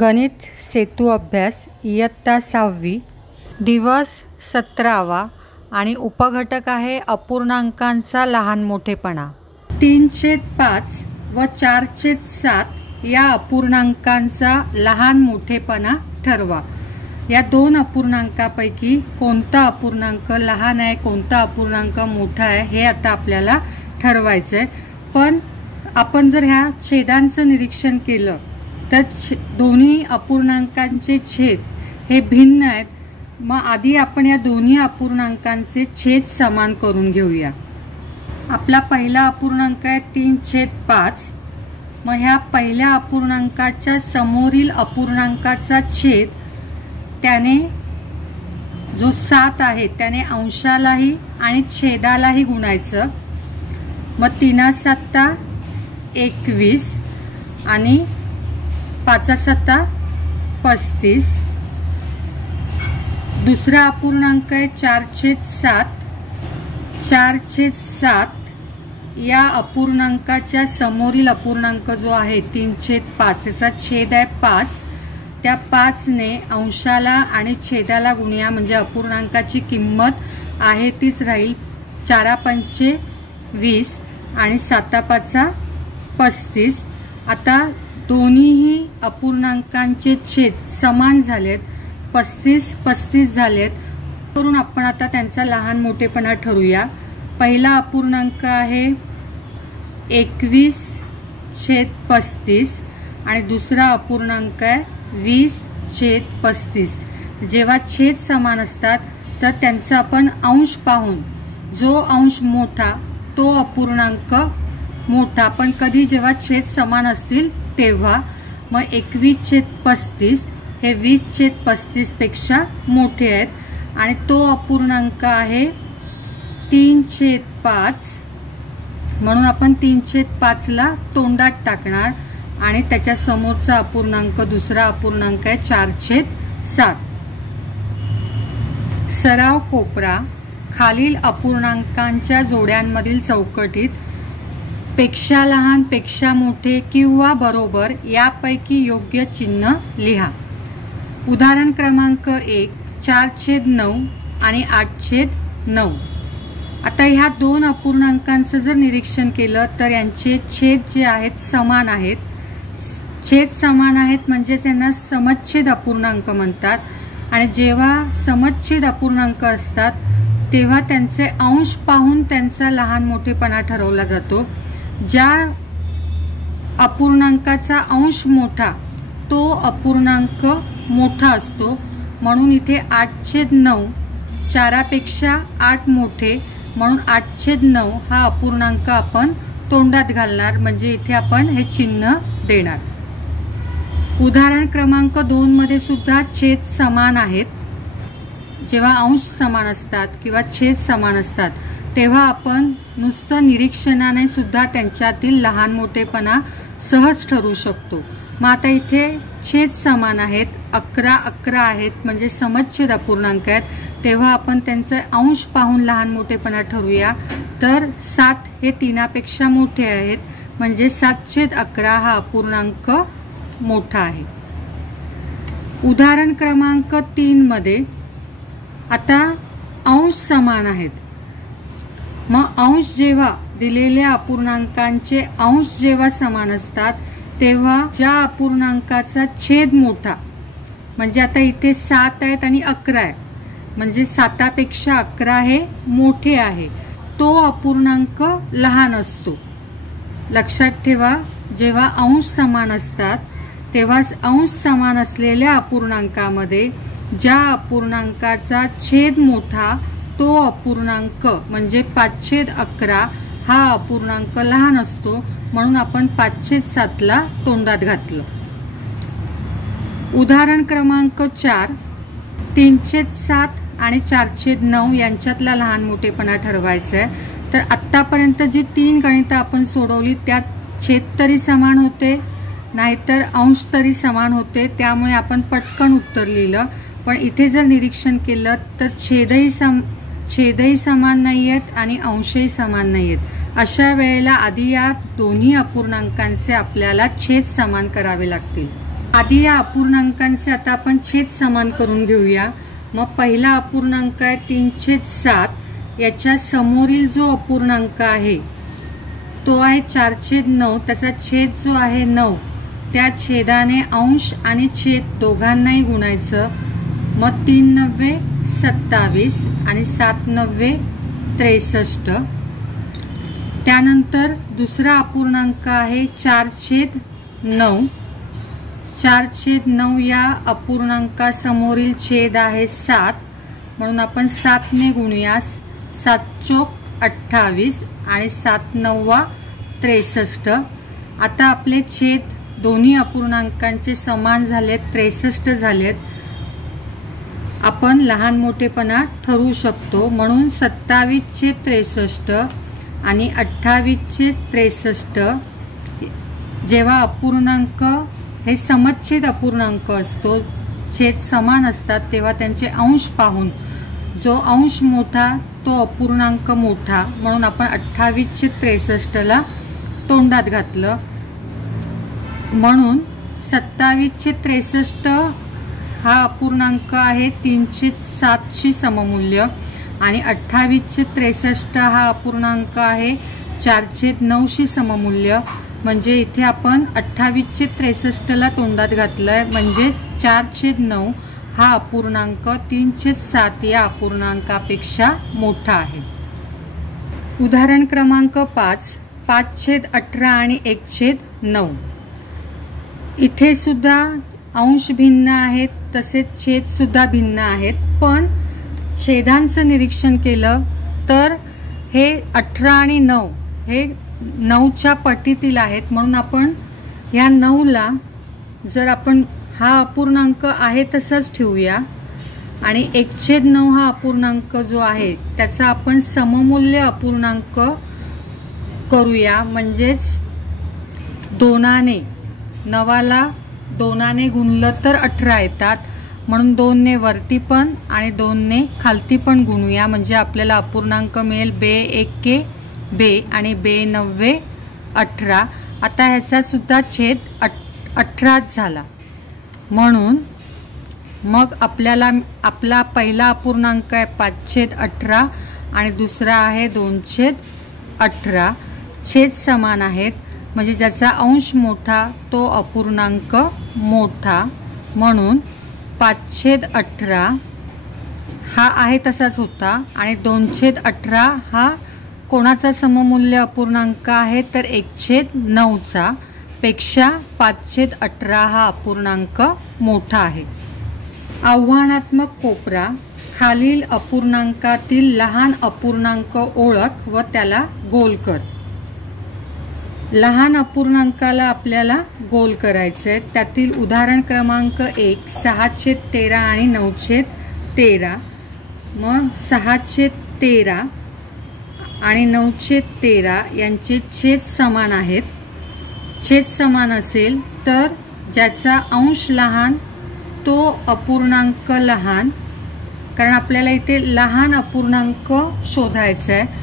गणित सेतू अभ्यास इयत्ता 6वी दिवस 17वा आणि उपघटक आहे अपूर्णांकांचा लहान मोठेपणा। 3/5 व 4/7 या अपूर्णांकांचा लहान मोठेपणा ठरवा। या दोन अपूर्णांकापैकी कोणता अपूर्णांक लहान आहे कोणता अपूर्णांक मोठा आहे हे आता आपल्याला ठरवायचं आहे। पण आपण जर ह्या छेदांचं निरीक्षण केलं तर दोन्ही अपूर्णांकांचे छेद हे भिन्न आहेत। मग आधी आपण या दोन्ही अपूर्णांकांचे छेद समान करून घेऊया। आपला पहिला अपूर्णांक आहे 3/5। मग ह्या पहिल्या अपूर्णांकाच्या समोरील अपूर्णांकाचा छेद त्याने जो 7 आहे त्याने अंशालाही आणि छेदालाही गुणायचं। मग 3×7 21 आणि 5×7 35। दुसरा अपूर्णांक आहे 4/7। 4/7 या अपूर्णांकाच्या समोरील अपूर्णांक जो आहे 3/5 याचा छेद आहे 5। त्या 5 ने अंशाला आणि छेदाला गुणूया म्हणजे अपूर्णांकाची किंमत आहे तीच राहील। 4×5 20 आणि 7×5 35। आता दोन्हीही अपूर्णांकांचे छेद समान झालेत, 35-35 झालेत। करून आपण आता त्यांचा लहान मोठेपणा ठरवूया। पहिला अपूर्णांक आहे 21/35 आणि दुसरा अपूर्णांक आहे 20/35। जेव्हा छेद समान असतात तर त्यांचा आपण अंश पाहून जो अंश मोठा तो अपूर्णांक मोठा, पण कधी जेव्हा छेद समान असतील तेव्हा। मग 21/35 हे 20/35 पेक्षा मोठे आहेत आणि तो अपूर्णांक आहे 3/5 म्हणून आपण 3/5 ला तोंडात टाकणार आणि त्याच्या समोरचा अपूर्णांक दुसरा अपूर्णांक आहे 4/7। सराव कोपरा खालील अपूर्णांकांच्या जोड्यांमधील चौकटीत पेक्षा लहान पेक्षा मोठे किंवा बरोबर यापैकी योग्य चिन्ह लिहा। उदाहरण क्रमांक 1 4/9 आणि 8/9। आता ह्या दोन अपूर्णांकांचं जर निरीक्षण केलं तर यांचे छेद जे आहेत समान आहेत। छेद समान आहेत म्हणजे त्यांना समच्छेद अपूर्णांक म्हणतात। आणि जेव्हा समच्छेद अपूर्णांक असतात तेव्हा त्यांचे अंश पाहून त्यांचा लहान मोठेपणा ठरवला जातो। ज्या अपूर्णांकाचा अंश मोठा तो अपूर्णांक मोठा असतो, म्हणून इथे 8/9 4पेक्षा 8 मोठे म्हणून 8/9 हा अपूर्णांक आपण तोंडात घालणार म्हणजे इथे आपण हे चिन्ह देणार। उदाहरण क्रमांक 2 मध्ये सुद्धा छेद समान आहेत। जेव्हा अंश समान असतात किंवा छेद समान असतात तेव्हा आपण नुसतं निरीक्षणाने सुद्धा त्यांच्यातील लहान मोठेपणा सहज ठरवू शकतो। मग आता इथे छेद समान आहेत, 11-11 आहेत म्हणजे समच्छेद अपूर्णांक आहेत, तेव्हा आपण त्यांचे अंश पाहून लहान मोठेपणा ठरवूया। तर 7 हे 3पेक्षा मोठे आहेत म्हणजे 7/11 हा अपूर्णांक मोठा आहे। उदाहरण क्रमांक 3 मध्ये आता अंश समान आहेत। मग अंश जेव्हा दिलेल्या अपूर्णांकांचे अंश जेव्हा समान असतात तेव्हा ज्या अपूर्णांकाचा छेद मोठा म्हणजे आता इथे 7 आहेत आणि 11 आहे म्हणजे 7पेक्षा 11 हे मोठे आहे, तो अपूर्णांक लहान असतो। लक्षात ठेवा, जेव्हा अंश समान असतात तेव्हा अंश समान असलेल्या अपूर्णांकामध्ये ज्या अपूर्णांकाचा छेद मोठा तो अपूर्णांक म्हणजे 5/11 हा अपूर्णांक लहान असतो, म्हणून आपण 5/7 ला तोंडात घातलं। उदाहरण क्रमांक 4 3/7 आणि 4/9 यांच्यातला लहान मोठेपणा ठरवायचा आहे। तर आतापर्यंत जी 3 गणितं आपण सोडवली त्यात छेद तरी समान होते नाहीतर अंश तरी समान होते, त्यामुळे आपण पटकन उत्तर लिहिलं। पण इथे जर निरीक्षण केलं तर छेदही समान नाही आहेत आणि अंशही समान नाही आहेत। अशा वेळेला आधी या दोन्ही अपूर्णांकांचे आपल्याला छेद समान करावे लागतील। आधी या अपूर्णांकांचे आता आपण छेद समान करून घेऊया। मग पहिला अपूर्णांक आहे 3/7, याच्या समोरील जो अपूर्णांक आहे तो आहे 4/9, त्याचा छेद जो आहे 9, त्या छेदाने अंश आणि छेद दोघांनाही गुणायचं। मग 3×9 27 आणि 7×9 63। त्यानंतर दुसरा अपूर्णांक आहे 4/9, 4/9 या अपूर्णांकासमोरील छेद आहे 7, म्हणून आपण 7 ने गुणूया। 7×4 28 आणि 7×9 63। आता आपले छेद दोन्ही अपूर्णांकांचे समान झालेत, 63 झालेत। आपण लहान मोठेपणा ठरवू शकतो, म्हणून 27/63 आणि 28/63 जेव्हा अपूर्णांक हे समच्छेद अपूर्णांक असतो, छेद समान असतात, तेव्हा त्यांचे अंश पाहून जो अंश मोठा तो अपूर्णांक मोठा, म्हणून आपण 28/63 तोंडात घातलं। म्हणून 27/63 हा अपूर्णांक आहे 3/7 सममूल्य आणि 28/63 हा अपूर्णांक आहे 4/9 सममूल्य। म्हणजे इथे आपण 28/63 तोंडात घातलंय, म्हणजे 4/9 हा अपूर्णांक 3/7 या अपूर्णांकापेक्षा मोठा आहे। उदाहरण क्रमांक 5, 5/18 आणि 1/9। इथे सुद्धा अंश भिन्न आहेत, तसेच छेद सुद्धा भिन्न आहेत, पण छेदांचं निरीक्षण केलं तर हे 18 आणि 9 हे 9च्या पटीतील आहेत, म्हणून आपण या 9ला जर आपण हा अपूर्णांक आहे तसाच ठेवूया आणि 1/9 हा अपूर्णांक जो आहे त्याचा आपण सममूल्य अपूर्णांक करूया। म्हणजेच 2ने 9ला 2ने गुणलं तर 18 येतात, म्हणून 2 ने वरती पण आणि 2 ने खालती पण गुणूया, म्हणजे आपल्याला अपूर्णांक मिळेल 2×1 2 आणि 2×9 18। आता ह्याचा सुद्धा छेद 18 झाला, म्हणून मग आपल्याला आपला पहिला अपूर्णांक आहे 5/18 आणि दुसरा आहे 2/18। छेद समान आहेत, म्हणजे ज्याचा अंश मोठा तो अपूर्णांक मोठा, म्हणून 5/18 हा आहे तसाच होता आणि 2/18 हा कोणाचा सममूल्य अपूर्णांक आहे तर 1/9 पेक्षा 5/18 हा अपूर्णांक मोठा आहे। आव्हानात्मक कोपरा, खालील अपूर्णांकातील लहान अपूर्णांक ओळख व त्याला गोल कर। लहान अपूर्णांकाला आपल्याला गोल करायचंय। त्यातील उदाहरण क्रमांक 1 6/13 आणि 9/13। मग 6/13 आणि 9/13 यांचे छेद समान आहेत। छेद समान असेल तर ज्याचा अंश लहान तो अपूर्णांक लहान, कारण आपल्याला इथे लहान अपूर्णांक शोधायचा आहे,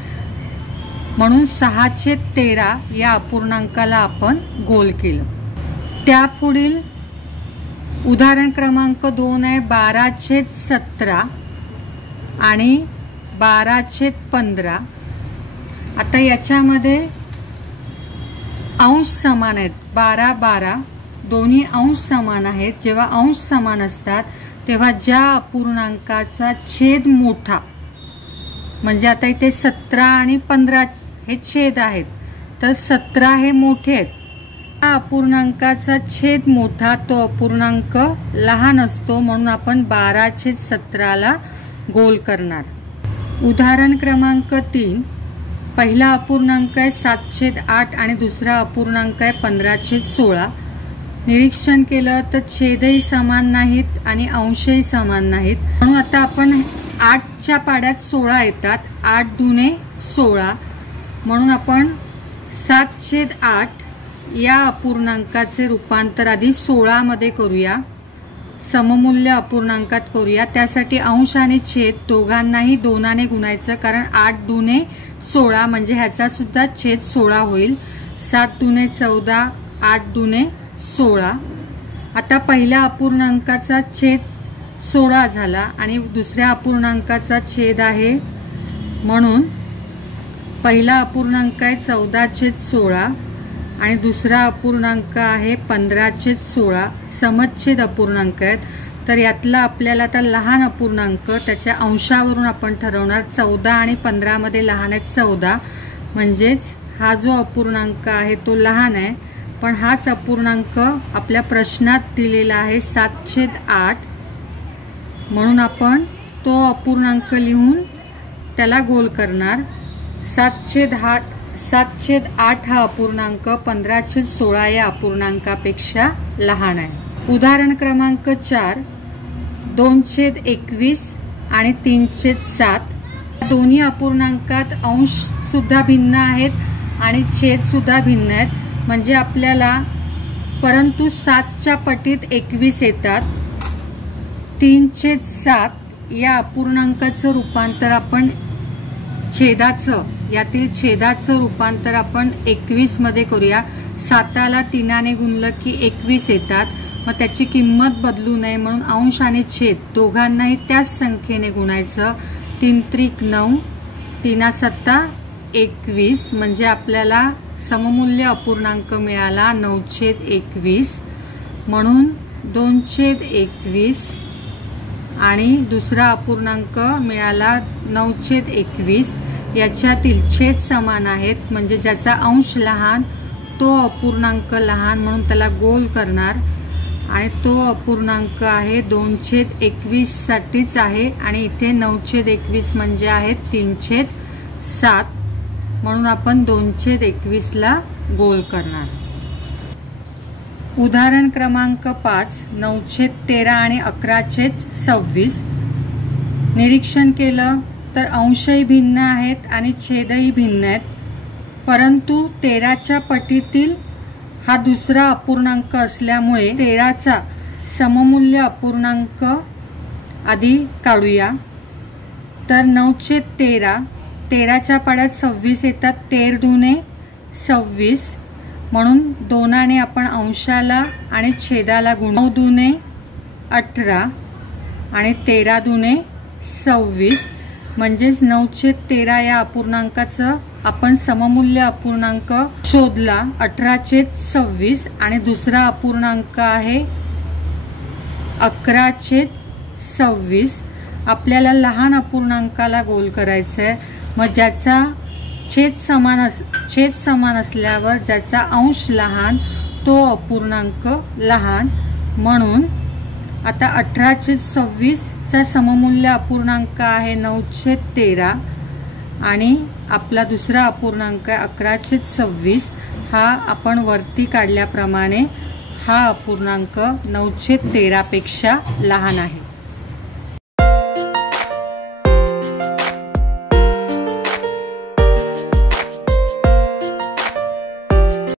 म्हणून 6/13 या अपूर्णांकाला आपण गोल केलं। त्यापुढील उदाहरण क्रमांक 2 आहे 12/17 आणि 12/15। आता याच्यामध्ये अंश समान आहेत, 12-12 दोन्ही अंश समान आहेत। जेव्हा अंश समान असतात तेव्हा ज्या अपूर्णांकाचा छेद मोठा, म्हणजे आता इथे 17 आणि 15 हे छेद आहेत, तर 17 हे मोठे आहेत, त्या अपूर्णांकाचा छेद मोठा तो अपूर्णांक लहान असतो, म्हणून आपण 12/17 गोल करणार। उदाहरण क्रमांक 3, पहिला अपूर्णांक आहे 7/8 आणि दुसरा अपूर्णांक आहे 15/16। निरीक्षण केलं तर छेदही समान नाहीत आणि अंशही समान नाहीत, म्हणून आता आपण 8च्या पाड्यात 16 येतात, 8 दुने 16, म्हणून आपण 7/8 या अपूर्णांकाचे रूपांतर आधी 16 मध्ये करूया, सममूल्य अपूर्णांकात करूया। त्यासाठी अंश आणि छेद दोघांनाही 2ने गुणायचं, कारण 8 दुने 16 म्हणजे ह्याचा सुद्धा छेद 16 होईल। 7 दुने 14, 8 दुने 16। आता पहिल्या अपूर्णांकाचा छेद 16 झाला आणि दुसऱ्या अपूर्णांकाचा छेद आहे, म्हणून पहिला अपूर्णांक आहे 14/16 आणि दुसरा अपूर्णांक आहे 15/16. समच्छेद अपूर्णांक आहेत. तर यातला आपल्याला आता लहान अपूर्णांक त्याच्या अंशावरून आपण ठरवणार. 14 आणि 15 मध्ये लहान आहेत 14, म्हणजेच हा जो अपूर्णांक आहे तो लहान आहे. पण हाच अपूर्णांक आपल्या प्रश्नात दिलेला आहे 7/8, म्हणून आपण तो अपूर्णांक लिहून त्याला गोल करणार. 7/8 हा अपूर्णांक 15/16 या अपूर्णांकापेक्षा लहान आहे. उदाहरण क्रमांक 4, 2/21 आणि 3/7. दोन्ही अपूर्णांकात अंश सुद्धा भिन्न आहेत आणि छेद सुद्धा भिन्न आहेत, म्हणजे आपल्याला परंतु 7च्या पटीत 21 येतात. 3/7 या अपूर्णांकाचं रूपांतर आपण यातील छेदाचं रूपांतर आपण 21 मध्ये करूया. 7ला 3ने गुणलं की 21 येतात. मग त्याची किंमत बदलू नये म्हणून अंश आणि छेद दोघांनाही त्याच संख्येने गुणायचं. 3×9, 3×7 21, म्हणजे आपल्याला सममूल्य अपूर्णांक मिळाला 9/21. म्हणून 2/21 आणि दुसरा अपूर्णांक मिळाला 9/21. याच्यातील छेद समान आहेत, म्हणजे ज्याचा अंश लहान तो अपूर्णांक लहान म्हणून त्याला गोल करणार. आणि तो अपूर्णांक आहे 2/21 साठीच आहे आणि इथे 9/21 म्हणजे आहे 3/7, म्हणून आपण 2/21 ला गोल करणार. उदाहरण क्रमांक 5, 9/13 आणि 11/26. निरीक्षण केलं तर अंशही भिन्न आहेत आणि छेदही भिन्न आहेत, परंतु 13च्या पटीतील हा दुसरा अपूर्णांक असल्यामुळे 13चा सममूल्य अपूर्णांक आधी काढूया. तर 9/13, 13च्या पाड्यात 26 येतात. 13×2 26, म्हणून 2ने आपण अंशाला आणि छेदाला गुण. 9×2 18 आणि 13×2 26, म्हणजेच 9/13 या अपूर्णांकाचं आपण सममूल्य अपूर्णांक शोधला 18/26 आणि दुसरा अपूर्णांक आहे 11/26. आपल्याला लहान अपूर्णांकाला गोल करायचं आहे. मग ज्याचा छेद समान असल्यावर ज्याचा अंश लहान तो अपूर्णांक लहान, म्हणून आता 18/26चा सममूल्य अपूर्णांक आहे 9/13 आणि आपला दुसरा अपूर्णांक आहे 11/26. हा आपण वरती काढल्याप्रमाणे हा अपूर्णांक 9/13 पेक्षा लहान आहे.